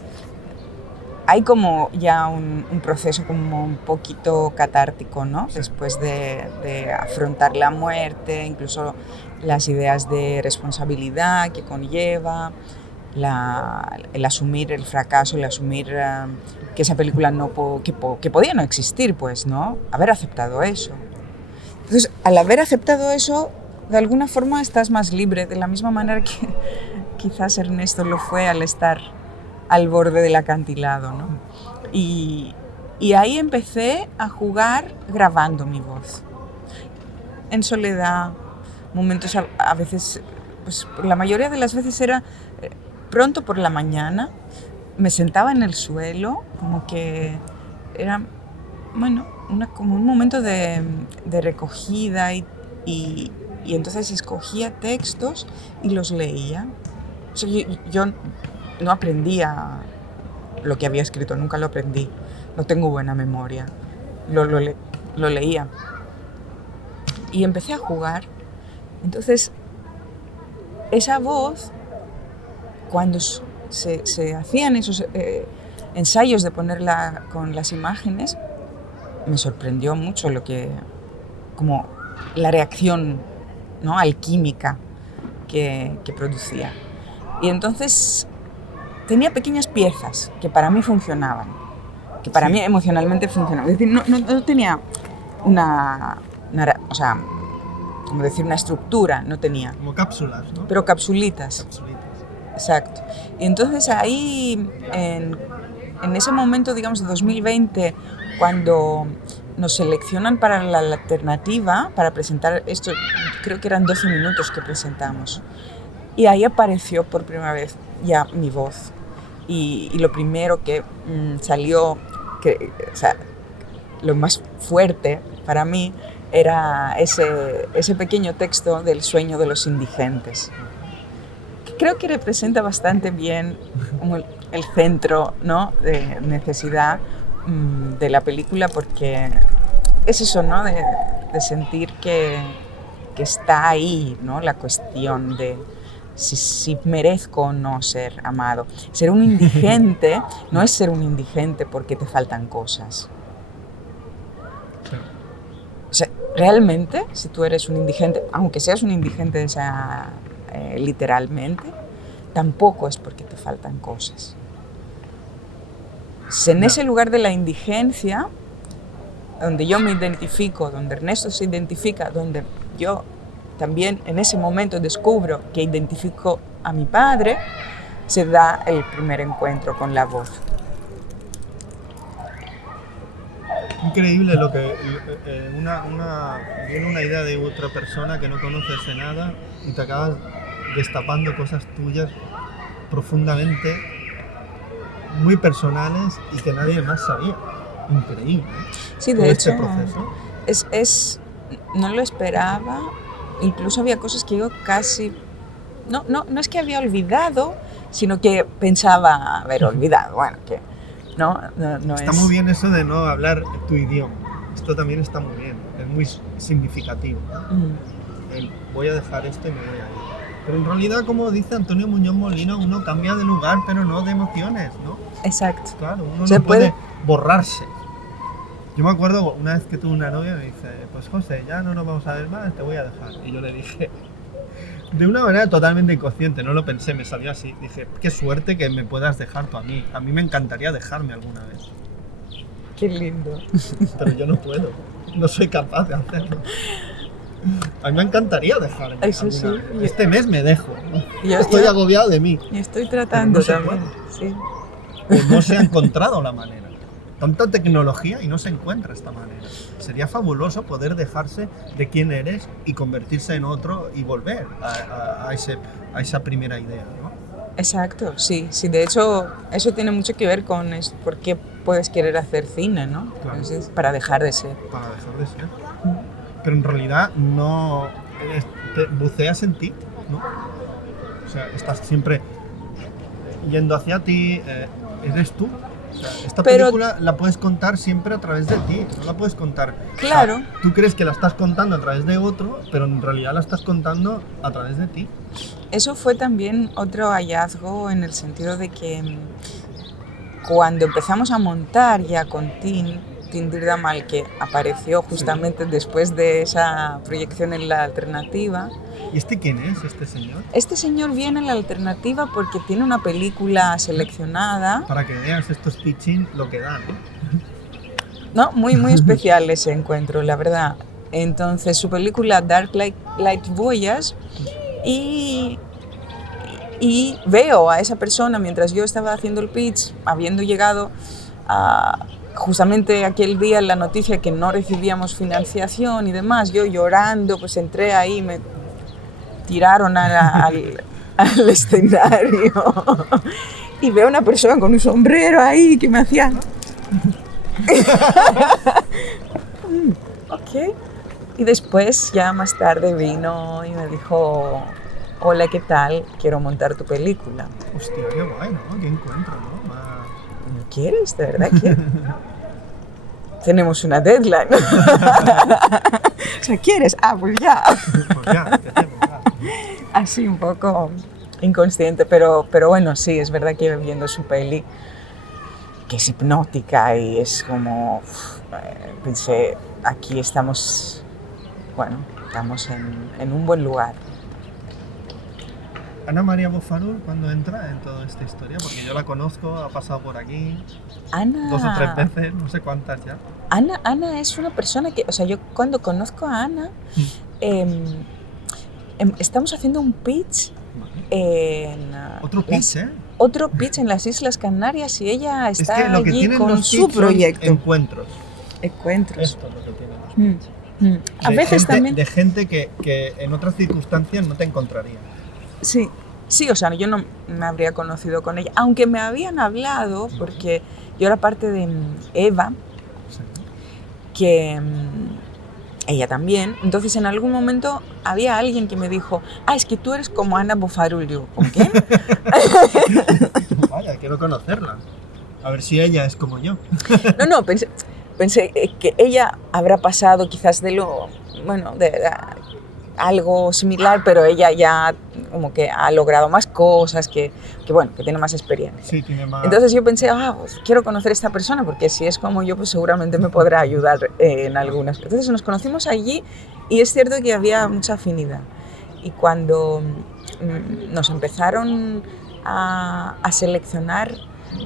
hay como ya un proceso como un poquito catártico, ¿no? Sí. Después de afrontar la muerte, incluso las ideas de responsabilidad que conlleva, el asumir el fracaso, el asumir que esa película que podía no existir, pues, ¿no? Haber aceptado eso. Entonces, al haber aceptado eso, de alguna forma estás más libre, de la misma manera que quizás Ernesto lo fue al estar al borde del acantilado, ¿no? Y ahí empecé a jugar grabando mi voz. En soledad, momentos a veces, pues la mayoría de las veces era pronto por la mañana, me sentaba en el suelo, como que era, bueno, como un momento de recogida y entonces escogía textos y los leía. O sea, yo no aprendía lo que había escrito, nunca lo aprendí, no tengo buena memoria, lo leía. Y empecé a jugar. Entonces, esa voz, cuando se hacían esos ensayos de ponerla con las imágenes, me sorprendió mucho como la reacción, ¿no?, alquímica que producía. Y entonces tenía pequeñas piezas que para mí funcionaban, que para mí emocionalmente funcionaban. Es decir, no tenía o sea, como decir, una estructura, no tenía. Como cápsulas, ¿no? Pero capsulitas. Exacto. Y entonces ahí, en ese momento, digamos, de 2020, cuando nos seleccionan para la alternativa, para presentar esto, creo que eran 12 minutos que presentamos. Y ahí apareció por primera vez ya mi voz. Y lo primero que salió, o sea, lo más fuerte para mí, era ese pequeño texto del sueño de los indigentes. Creo que representa bastante bien como el centro, ¿no?, de necesidad de la película, porque es eso, ¿no?, de sentir que está ahí, ¿no?, la cuestión de si merezco o no ser amado. Ser un indigente no es ser un indigente porque te faltan cosas. O sea, realmente, si tú eres un indigente, aunque seas un indigente literalmente, tampoco es porque te faltan cosas. En ese lugar de la indigencia, donde yo me identifico, donde Ernesto se identifica, donde yo también en ese momento descubro que identifico a mi padre, se da el primer encuentro con la voz. Increíble lo que viene una idea de otra persona que no conoces de nada y te acabas destapando cosas tuyas profundamente muy personales y que nadie más sabía. Increíble, ¿eh? Sí, de hecho, este proceso. No lo esperaba. Incluso había cosas que yo casi no es que había olvidado, sino que pensaba haber olvidado. Bueno, que no está muy bien eso de no hablar tu idioma. Esto también está muy bien, es muy significativo. Voy a dejar esto y me voy a ir. Pero en realidad, como dice Antonio Muñoz Molina, uno cambia de lugar, pero no de emociones, ¿no? Exacto. Claro, uno no puede borrarse. Yo me acuerdo una vez que tuve una novia y me dice, pues José, ya no nos vamos a ver más, te voy a dejar. Y yo le dije, de una manera totalmente inconsciente, no lo pensé, me salió así. Dije, qué suerte que me puedas dejar tú a mí. A mí me encantaría dejarme alguna vez. Qué lindo. Pero yo no puedo, no soy capaz de hacerlo. A mí me encantaría dejarme. Eso sí. Este mes me dejo. Estoy agobiado de mí. Y estoy tratando no también. Sí. Pues no se ha encontrado la manera. Tanta tecnología y no se encuentra esta manera. Sería fabuloso poder dejarse de quién eres y convertirse en otro y volver a esa primera idea, ¿no? Exacto, sí. De hecho, eso tiene mucho que ver con por qué puedes querer hacer cine, ¿no? Claro. Entonces, para dejar de ser. Para dejar de ser. Pero en realidad no te buceas en ti, ¿no? O sea, estás siempre yendo hacia ti, eres tú. O sea, esta película la puedes contar siempre a través de ti, no la puedes contar. Claro. O sea, tú crees que la estás contando a través de otro, pero en realidad la estás contando a través de ti. Eso fue también otro hallazgo en el sentido de que cuando empezamos a montar ya con Tindir Damal, que apareció justamente después de esa proyección en la alternativa. ¿Y este quién es, este señor? Este señor viene en la alternativa porque tiene una película seleccionada. Para que veas estos pitching lo que dan, ¿no? No, muy, muy especial ese encuentro, la verdad. Entonces, su película Dark Light Voyage y y veo a esa persona mientras yo estaba haciendo el pitch, habiendo llegado a justamente aquel día la noticia que no recibíamos financiación y demás, yo llorando, pues entré ahí, me tiraron al escenario y veo a una persona con un sombrero ahí que me hacía... Ok. Y después ya más tarde vino y me dijo, hola, ¿qué tal? Quiero montar tu película. Hostia, qué guay, ¿no? Qué encuentro, ¿no? ¿Quieres? ¿De verdad quieres? Tenemos una deadline. O sea, ¿quieres? Ah, pues ya. Pues ya, ¿qué hacemos? Así un poco inconsciente, pero bueno, sí, es verdad que viendo su peli, que es hipnótica y es como, pensé, aquí estamos, bueno, estamos en un buen lugar. Ana María Bofarul, ¿cuándo entra en toda esta historia? Porque yo la conozco, ha pasado por aquí Ana, 2 o 3 veces, no sé cuántas ya. Ana es una persona que, o sea, yo cuando conozco a Ana, estamos haciendo un pitch en... Otro pitch, ¿eh? Otro pitch en las Islas Canarias y ella está es que lo que allí tienen con los su pitch son proyecto. encuentros. Encuentros. Esto es lo que tienen los pitch. A veces también... De gente que en otras circunstancias no te encontraría. Sí, sí, o sea, yo no me habría conocido con ella, aunque me habían hablado, porque yo era parte de Eva, Sí. que ella también, entonces en algún momento había alguien que me dijo, es que tú eres como Ana Bofarul, digo, ¿con quién? Vaya, quiero conocerla. A ver si ella es como yo. No, pensé que ella habrá pasado quizás de algo similar, pero ella ya como que ha logrado más cosas, que tiene más experiencia. Sí, tiene más... Entonces yo pensé, pues quiero conocer a esta persona, porque si es como yo, pues seguramente me podrá ayudar en algunas. Entonces nos conocimos allí y es cierto que había mucha afinidad. Y cuando nos empezaron a seleccionar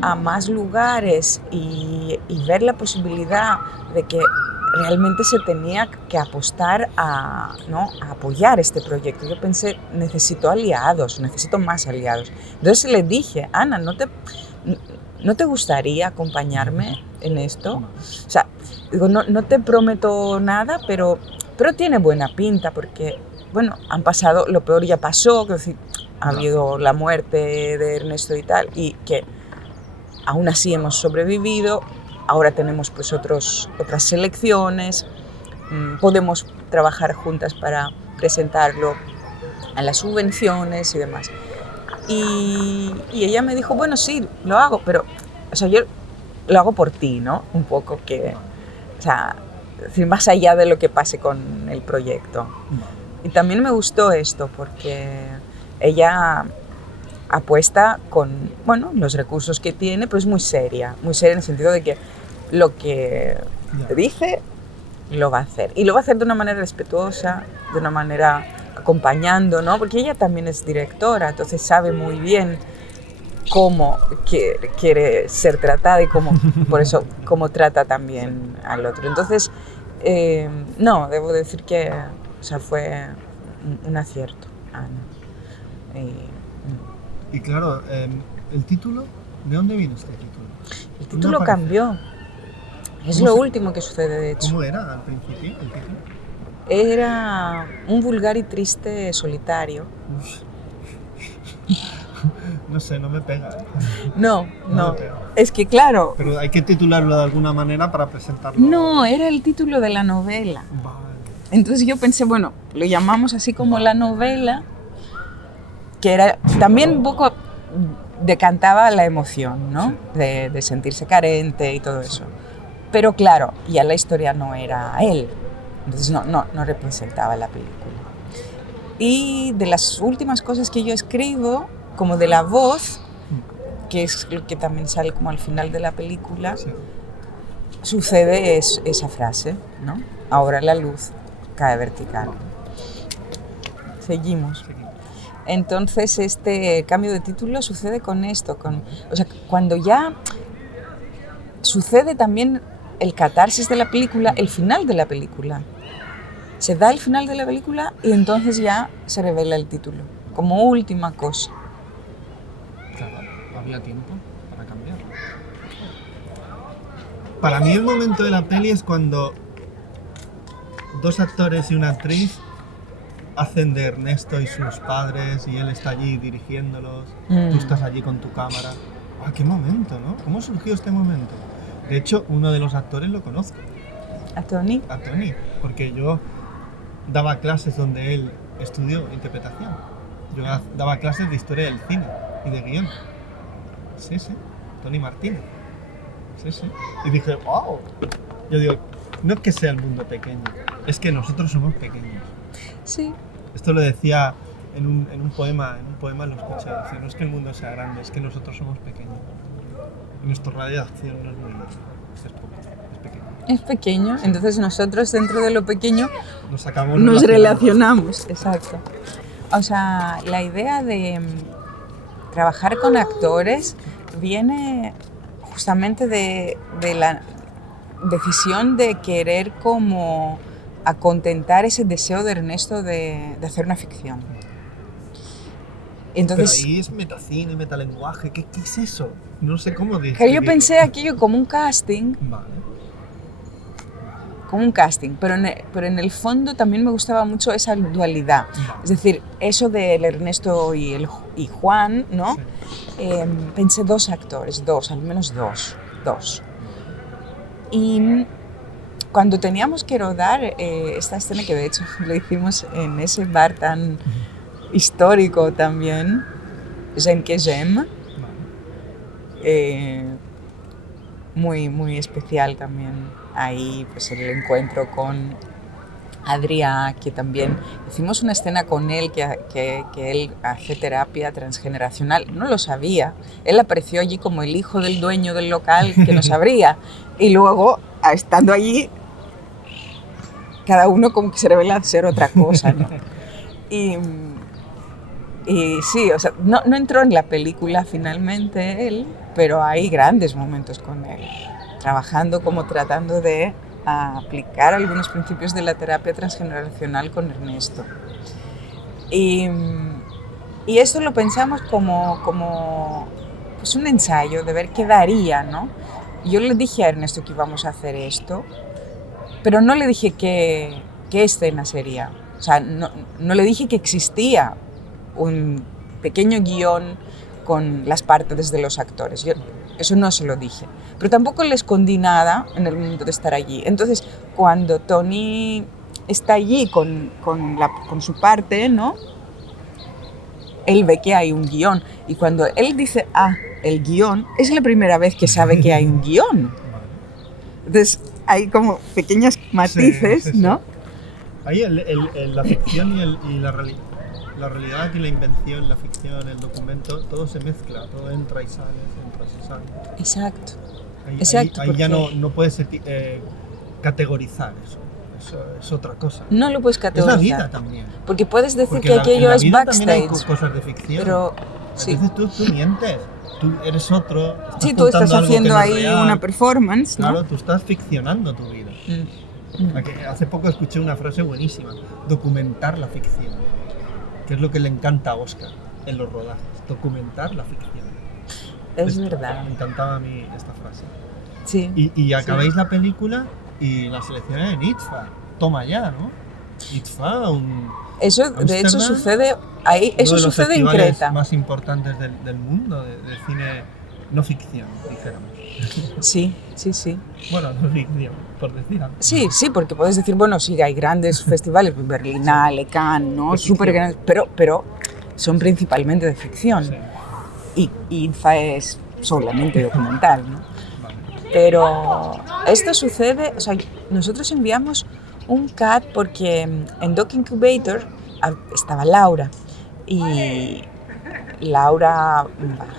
a más lugares y ver la posibilidad de que realmente se tenía que apostar a apoyar este proyecto. Yo pensé, necesito más aliados. Entonces le dije, Ana, ¿no te gustaría acompañarme en esto? O sea, digo, no te prometo nada, pero tiene buena pinta porque, han pasado, lo peor ya pasó, que decir, ha habido la muerte de Ernesto y tal, y que aún así hemos sobrevivido. Ahora tenemos pues otras selecciones, podemos trabajar juntas para presentarlo a las subvenciones y demás. Y ella me dijo, bueno, sí, lo hago, pero o sea, yo lo hago por ti, ¿no? Un poco que, o sea, decir, más allá de lo que pase con el proyecto. Y también me gustó esto porque ella apuesta con, los recursos que tiene, pero es muy seria en el sentido de que lo que dice lo va a hacer. Y lo va a hacer de una manera respetuosa, de una manera acompañando, ¿no? Porque ella también es directora, entonces sabe muy bien cómo quiere ser tratada y por eso cómo trata también al otro. Entonces, debo decir que fue un acierto, Ana. Y claro, el título, ¿de dónde vino este título? El título cambió. Es lo último que sucede, de hecho. ¿Cómo era al principio el título? Era un vulgar y triste solitario. No sé, no me pega. No. Me pega. Es que claro... Pero hay que titularlo de alguna manera para presentarlo. No, era el título de la novela. Vale. Entonces yo pensé, lo llamamos así como la novela, que era también un poco decantaba la emoción, ¿no? Sí. De sentirse carente y todo eso. Pero claro, ya la historia no era él, entonces no representaba la película. Y de las últimas cosas que yo escribo, como de la voz, que es lo que también sale como al final de la película, sí, sucede esa frase, ¿no? Ahora la luz cae vertical. Seguimos. Entonces este cambio de título sucede con esto, cuando ya sucede también el catarsis de la película, el final de la película. Se da el final de la película y entonces ya se revela el título, como última cosa. había tiempo para cambiarlo. Para mí el momento de la peli es cuando 2 actores y una actriz hacen de Ernesto y sus padres y él está allí dirigiéndolos, tú estás allí con tu cámara. ¡Ah, qué momento!, ¿no? ¿Cómo surgió este momento? De hecho, uno de los actores lo conozco. ¿A Tony? A Tony, porque yo daba clases donde él estudió interpretación. Yo daba clases de historia del cine y de guión. Sí, Tony Martínez. Sí. Y dije, wow. Yo digo, no es que sea el mundo pequeño, es que nosotros somos pequeños. Sí. Esto lo decía en un poema lo escuché. Decía, no es que el mundo sea grande, es que nosotros somos pequeños. Y nuestro radio de acción no es muy grande, es poco, es pequeño. Es pequeño, sí. Entonces nosotros dentro de lo pequeño nos relacionamos. Exacto. O sea, la idea de trabajar con actores viene justamente de la decisión de querer como acontentar ese deseo de Ernesto de hacer una ficción. Entonces, pero ahí es metacine, metalenguaje, ¿qué es eso? No sé cómo decirlo. Que yo pensé aquello como un casting. Vale. Como un casting, pero en el fondo también me gustaba mucho esa dualidad. Vale. Es decir, eso del Ernesto y Juan, ¿no? Sí. Pensé 2 actores, al menos dos. Y cuando teníamos que rodar esta escena, que de hecho lo hicimos en ese bar tan histórico también, J'aime que j'aime, muy, muy especial también ahí, pues el encuentro con Adrià, que también hicimos una escena con él, que él hace terapia transgeneracional, no lo sabía, él apareció allí como el hijo del dueño del local que no sabría, y luego, estando allí, cada uno como que se revela ser otra cosa, ¿no? Y sí, o sea, no entró en la película finalmente él, pero hay grandes momentos con él, trabajando como tratando de aplicar algunos principios de la terapia transgeneracional con Ernesto. Y esto lo pensamos como pues un ensayo de ver qué daría, ¿no? Yo le dije a Ernesto que íbamos a hacer esto, pero no le dije qué escena sería. O sea, no le dije que existía un pequeño guión con las partes de los actores. Yo eso no se lo dije. Pero tampoco le escondí nada en el momento de estar allí. Entonces, cuando Tony está allí con su parte, ¿no? Él ve que hay un guión. Y cuando él dice, el guión, es la primera vez que sabe que hay un guión. Entonces, hay como pequeños matices, sí. ¿No? Ahí la ficción y la realidad. La realidad y la invención, la ficción, el documento, todo se mezcla, todo entra y sale, Exacto. Ahí ya no puedes categorizar eso es otra cosa. No lo puedes categorizar. Es la vida también. Porque puedes decir que aquello es backstage. También hay cosas de ficción. Pero, sí. Entonces tú mientes, tú eres otro. Sí, tú estás haciendo ahí una performance, ¿no? Claro, tú estás ficcionando tu vida. Hace poco escuché una frase buenísima, documentar la ficción. Que es lo que le encanta a Oscar en los rodajes, documentar la ficción. Es verdad. Me encantaba a mí esta frase. Sí. Y acabáis la película y la selección en ITFA. Toma ya, ¿no? ITFA, Eso, de hecho, sucede ahí. Eso sucede en Creta. Uno de los festivales más importantes del mundo, de cine no ficción, dijéramos. Sí. Bueno, no ficción, por decir algo. Sí, porque puedes decir, bueno, sí, hay grandes festivales, Berlinale, Cannes, ¿no? Súper grandes, pero son principalmente de ficción. Sí. Y INFA es solamente documental, ¿no? Vale. Pero esto sucede, o sea, nosotros enviamos un CAD porque en Doc Incubator estaba Laura, y Laura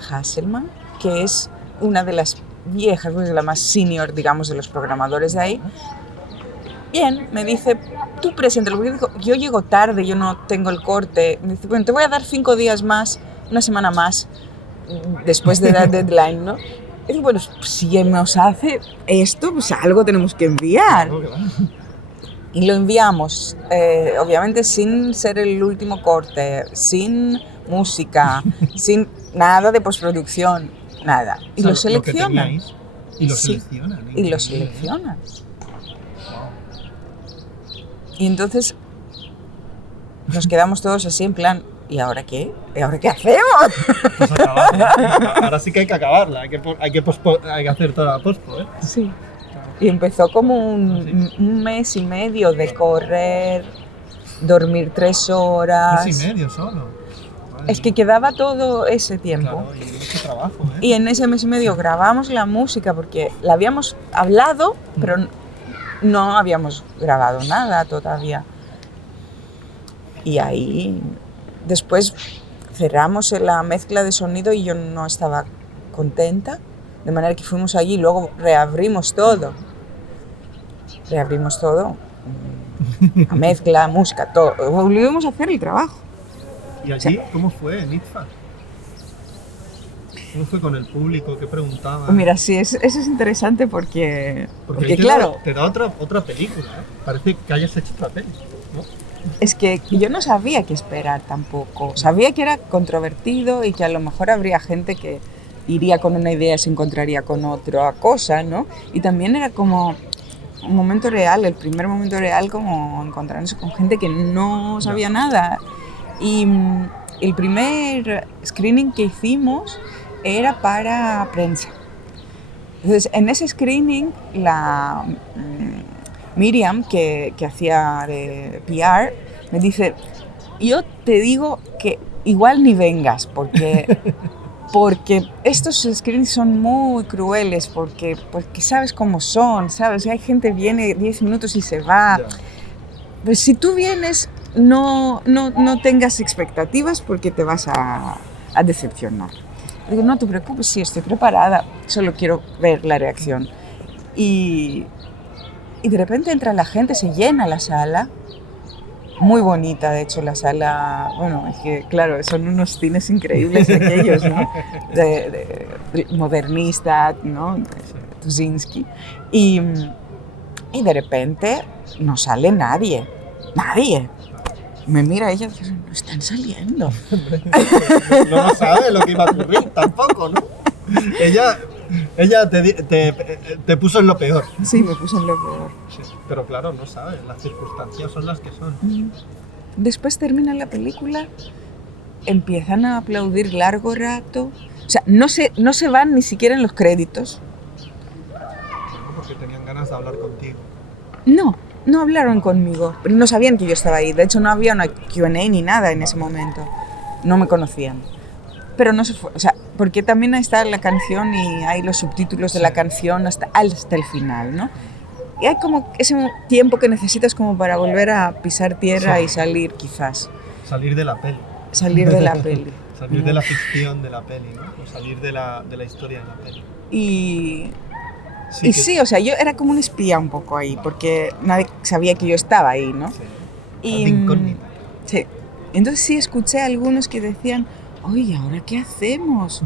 Hasselman, que es una de las viejas, pues la más senior, digamos, de los programadores de ahí. Bien, me dice, tú preséntalo, porque yo llego tarde, yo no tengo el corte. Me dice, bueno, te voy a dar 5 días más, una semana más, después de la deadline, ¿no? Y digo, bueno, si nos hace esto, pues algo tenemos que enviar. Y lo enviamos, obviamente sin ser el último corte, sin música, sin nada de postproducción. nada. Y O sea, lo seleccionan. que teníais, y lo Sí. seleccionan. Y lo increíble, ¿eh? seleccionan. Y entonces nos quedamos todos así en plan, ¿y ahora qué? ¿Y ahora qué hacemos? Pues acabarla. Ahora sí que hay que acabarla, hay que hacer toda la pospo, ¿eh? Sí. Y empezó como ¿Ah, un mes y medio de correr, dormir 3 horas. Mes y medio solo. Madre Es que mía. quedaba todo ese tiempo. Claro, y mucho trabajo, ¿eh? Y en ese mes y medio grabamos la música porque la habíamos hablado, pero no habíamos grabado nada todavía. Y ahí después cerramos la mezcla de sonido y yo no estaba contenta, de manera que fuimos allí y luego reabrimos todo. La mezcla, música, todo. Volvimos a hacer el trabajo. ¿Y allí cómo fue en ITFA? ¿Cómo fue con el público? ¿Qué preguntaban? Mira, sí, eso es interesante porque ahí claro, te da otra película, ¿eh? Parece que hayas hecho otra peli, ¿no? es que yo no sabía qué esperar tampoco. Sabía que era controvertido y que a lo mejor habría gente que iría con una idea y se encontraría con otra cosa, ¿no? Y también era como un momento real, el primer momento real, como encontrándose con gente que no sabía nada. Y el primer screening que hicimos era para prensa. Entonces, en ese screening, la Miriam, que hacía de PR, me dice, yo te digo que igual ni vengas, porque estos screenings son muy crueles, porque sabes cómo son, ¿sabes? Hay gente que viene 10 minutos y se va. Ya. Pues si tú vienes, no tengas expectativas porque te vas a decepcionar. Digo, no te preocupes, sí, estoy preparada, solo quiero ver la reacción. Y de repente entra la gente, se llena la sala, muy bonita, de hecho, la sala, bueno, es que, claro, son unos cines increíbles aquellos, ¿no? De modernista, ¿no? De Tuschinski. Y de repente no sale nadie. Me mira ella y dice, no están saliendo. No sabe lo que iba a ocurrir tampoco, ¿no? Ella te puso en lo peor. Sí, me puse en lo peor. Sí, pero claro, no sabe, las circunstancias son las que son. Después termina la película, empiezan a aplaudir largo rato. O sea, no se van ni siquiera en los créditos. Bueno, porque tenían ganas de hablar contigo. No hablaron conmigo, pero no sabían que yo estaba ahí. De hecho, no había una Q&A ni nada en ese momento. No me conocían. Pero no se fue, o sea, porque también está la canción y hay los subtítulos de la canción hasta el final, ¿no? Y hay como ese tiempo que necesitas como para volver a pisar tierra y salir, quizás. Salir de la peli. Salir de la peli. Salir de la ficción de la peli, ¿no? O salir de la historia de la peli. Y sí, o sea, yo era como un espía un poco ahí, porque nadie sabía que yo estaba ahí, ¿no? Sí. Y, Incógnita. sí. Entonces sí escuché a algunos que decían, oye, ¿ahora qué hacemos?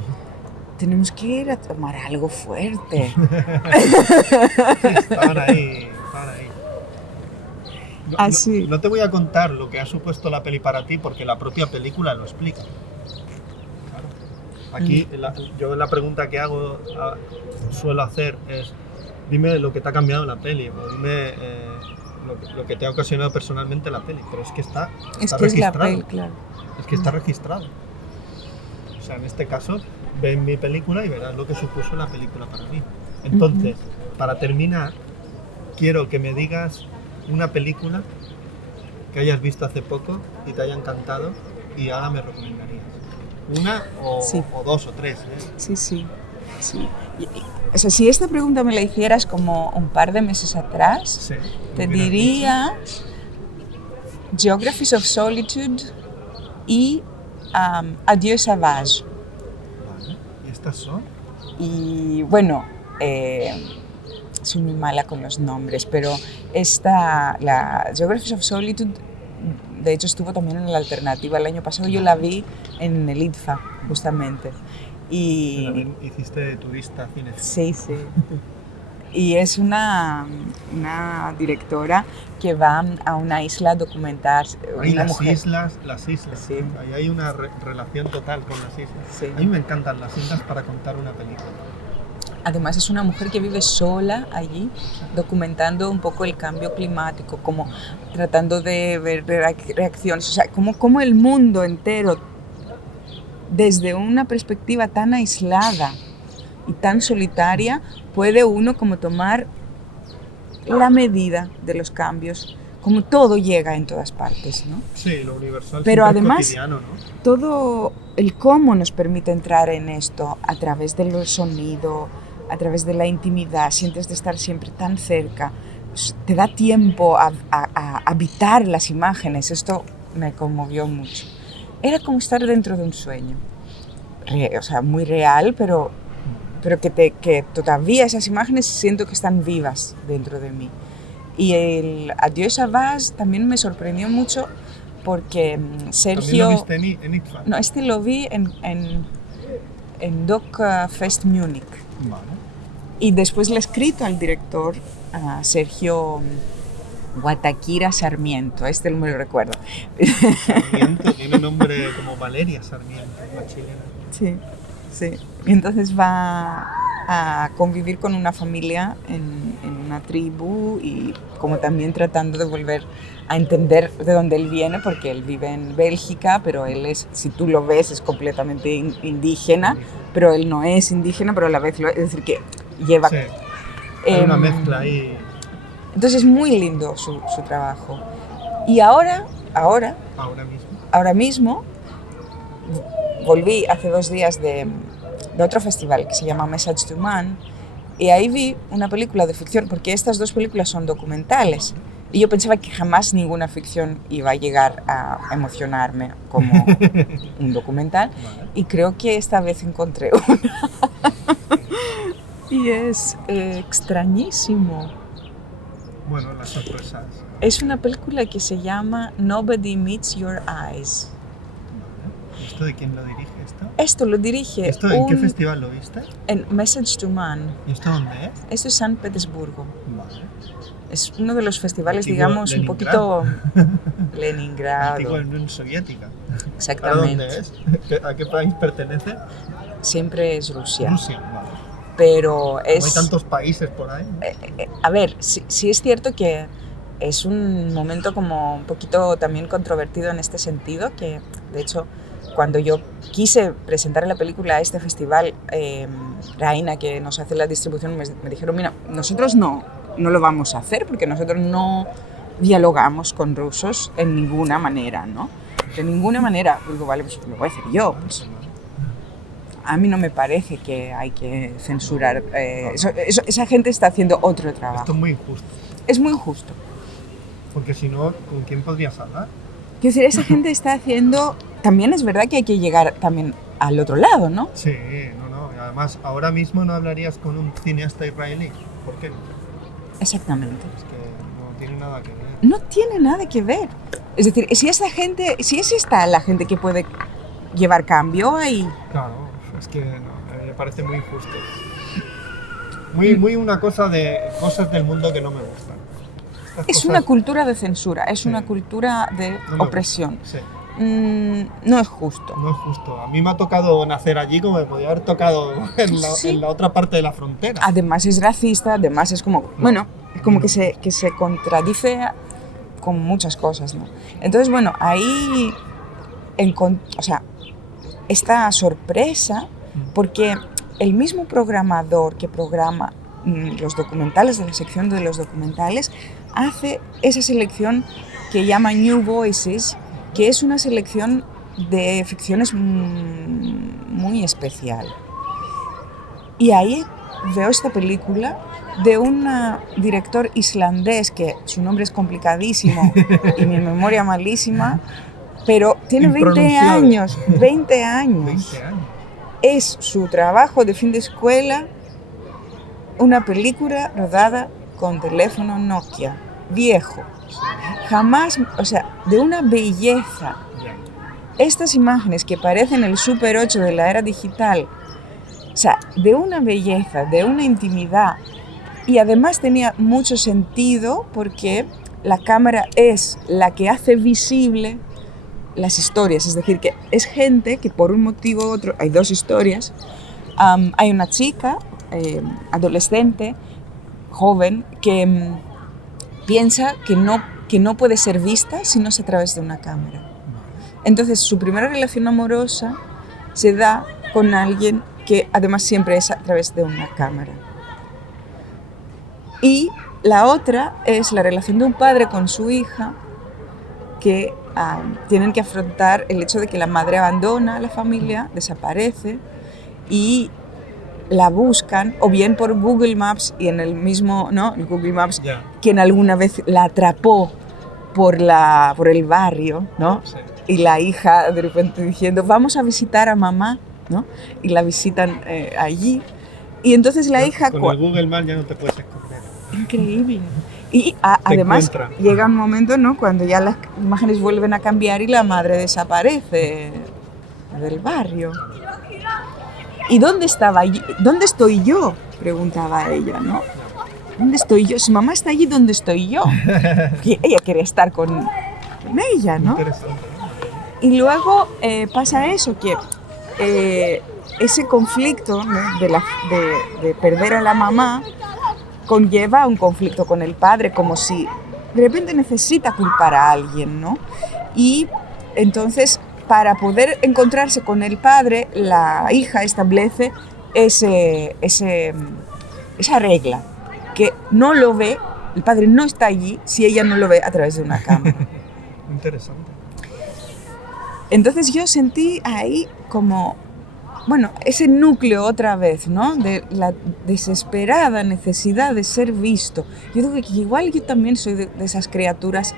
Tenemos que ir a tomar algo fuerte. Estaban ahí. Así. No te voy a contar lo que ha supuesto la peli para ti, porque la propia película lo explica. Claro. Aquí yo la pregunta que suelo hacer es, dime lo que te ha cambiado la peli, o dime lo que te ha ocasionado personalmente la peli, pero es que está registrado. Es la peli, claro. Es que está registrado. O sea, en este caso, ven mi película y verás lo que supuso la película para mí. Entonces, para terminar, quiero que me digas una película que hayas visto hace poco y te haya encantado y ahora me recomendarías. Una o dos o tres, ¿eh? Sí. O sea, si esta pregunta me la hicieras como un par de meses atrás, te diría Geographies of Solitude y Adieu Sauvage. Vale. ¿Y estas son? Y bueno, soy muy mala con los nombres, pero la Geographies of Solitude, de hecho estuvo también en la alternativa el año pasado, yo la vi en el ITFA, justamente. Y También hiciste turista cine. sí. Y es una directora que va a una isla a documentar Hay una las mujer. islas. Sí. Ahí hay una relación total con las islas. Sí. A mí me encantan las islas para contar una película. Además es una mujer que vive sola allí, documentando un poco el cambio climático, como tratando de ver reacciones, o sea, como el mundo entero, desde una perspectiva tan aislada y tan solitaria, puede uno como tomar la medida de los cambios, como todo llega en todas partes, ¿no? Sí, lo universal Pero siempre además, es cotidiano, ¿no? todo el cómo nos permite entrar en esto, a través del sonido, a través de la intimidad, sientes de estar siempre tan cerca, te da tiempo a habitar las imágenes, esto me conmovió mucho. Era como estar dentro de un sueño, o sea, muy real, pero que todavía esas imágenes siento que están vivas dentro de mí. Y el Adiós Savage también me sorprendió mucho porque Sergio... ¿También lo viste en ITFA? No, este lo vi en Doc Fest Múnich. Vale. Y después le he escrito al director, a Sergio Guataquira Sarmiento, este no me lo recuerdo. Sarmiento, tiene nombre como Valeria Sarmiento, la chilena. Sí, sí. Y entonces va a convivir con una familia en una tribu y como también tratando de volver a entender de dónde él viene, porque él vive en Bélgica, pero él es, si tú lo ves, es completamente indígena, pero él no es indígena, pero a la vez es decir, que lleva... Sí, hay una mezcla ahí. Entonces es muy lindo su trabajo. Y ahora mismo, volví hace 2 días de otro festival que se llama Message to Man, y ahí vi una película de ficción, porque estas 2 películas son documentales, y yo pensaba que jamás ninguna ficción iba a llegar a emocionarme como un documental, y creo que esta vez encontré una. Y es extrañísimo. Bueno, las sorpresas. Es una película que se llama Nobody Meets Your Eyes. Vale. ¿Esto de quién lo dirige esto? Esto lo dirige ¿En qué festival lo viste? En Message to Man. ¿Y esto dónde es? Esto es San Petersburgo. Vale. Es uno de los festivales, Antiguo digamos, Leningrado. un poquito Leningrado. Antigua Unión Soviética. Exactamente. ¿Para dónde es? ¿A qué país pertenece? Siempre es Rusia. Rusia, vale. Pero es... No hay tantos países por ahí. A ver, sí es cierto que es un momento como un poquito también controvertido en este sentido, que de hecho cuando yo quise presentar la película a este festival, Raina, que nos hace la distribución, me dijeron, mira, nosotros no lo vamos a hacer porque nosotros no dialogamos con rusos en ninguna manera, ¿no? De ninguna manera. Digo, vale, pues lo voy a hacer yo. Pues, a mí no me parece que hay que censurar. Esa gente está haciendo otro trabajo. Esto es muy injusto. Es muy injusto. Porque si no, ¿con quién podrías hablar? Quiero decir, esa gente está haciendo... También es verdad que hay que llegar también al otro lado, ¿no? Sí, no. Y además, ahora mismo no hablarías con un cineasta israelí. ¿Por qué no? Exactamente. Es que no tiene nada que ver. No tiene nada que ver. Es decir, si es esta la gente que puede llevar cambio ahí... Claro, es que no, me parece muy injusto. Muy una cosa de cosas del mundo que no me gustan. Es una cultura de censura, es una cultura de opresión. Sí. No es justo. No es justo. A mí me ha tocado nacer allí como me podía haber tocado en la otra parte de la frontera. Además es racista, además es como... Bueno, es como que se contradice con muchas cosas, ¿no? Entonces, bueno, ahí... o sea, esta sorpresa, porque el mismo programador que programa los documentales, de la sección de los documentales, hace esa selección que llama New Voices, que es una selección de ficciones muy especial. Y ahí veo esta película de un director islandés, que su nombre es complicadísimo y mi memoria malísima, pero tiene 20 años. 20 años. Es su trabajo de fin de escuela, una película rodada con teléfono Nokia, viejo. Jamás, o sea, de una belleza. Estas imágenes que parecen el Super 8 de la era digital, o sea, de una belleza, de una intimidad Y además tenía mucho sentido porque la cámara es la que hace visible las historias, es decir, que es gente que por un motivo u otro, hay dos historias, hay una chica, adolescente, joven, que piensa que no puede ser vista si no es a través de una cámara. Entonces su primera relación amorosa se da con alguien que además siempre es a través de una cámara. Y la otra es la relación de un padre con su hija, que tienen que afrontar el hecho de que la madre abandona a la familia, desaparece y la buscan, o bien por Google Maps, y en el mismo, ¿no? El Google Maps, quien alguna vez la atrapó por el barrio, ¿no? Sí. Y la hija de repente diciendo, vamos a visitar a mamá, ¿no? Y la visitan allí. Y entonces la hija... Con el Google Maps ya no te puedes esconder. Increíble. Y además llega un momento, ¿no?, cuando ya las imágenes vuelven a cambiar y la madre desaparece del barrio. ¿Y dónde estaba? ¿Dónde estoy yo?, preguntaba ella, ¿no? ¿Dónde estoy yo? Si mamá está allí, ¿dónde estoy yo? Porque ella quería estar con ella, ¿no? Interesante. Y luego pasa eso, que ese conflicto, ¿no?, de perder a la mamá conlleva un conflicto con el padre, como si de repente necesita culpar a alguien, ¿no? Y entonces, para poder encontrarse con el padre, la hija establece esa regla, que no lo ve, el padre no está allí si ella no lo ve a través de una cámara. Interesante. Entonces yo sentí ahí como, bueno, ese núcleo otra vez, ¿no?, de la desesperada necesidad de ser visto. Yo digo que igual yo también soy de esas criaturas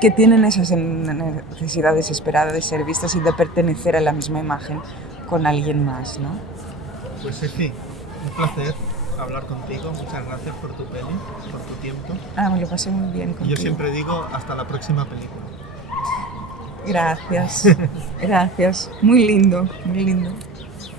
que tienen esa necesidad desesperada de ser vistas y de pertenecer a la misma imagen con alguien más, ¿no? Pues sí, un placer hablar contigo. Muchas gracias por tu peli, por tu tiempo. Me lo pasé muy bien contigo. Yo siempre digo hasta la próxima película. Gracias, gracias. Muy lindo, muy lindo.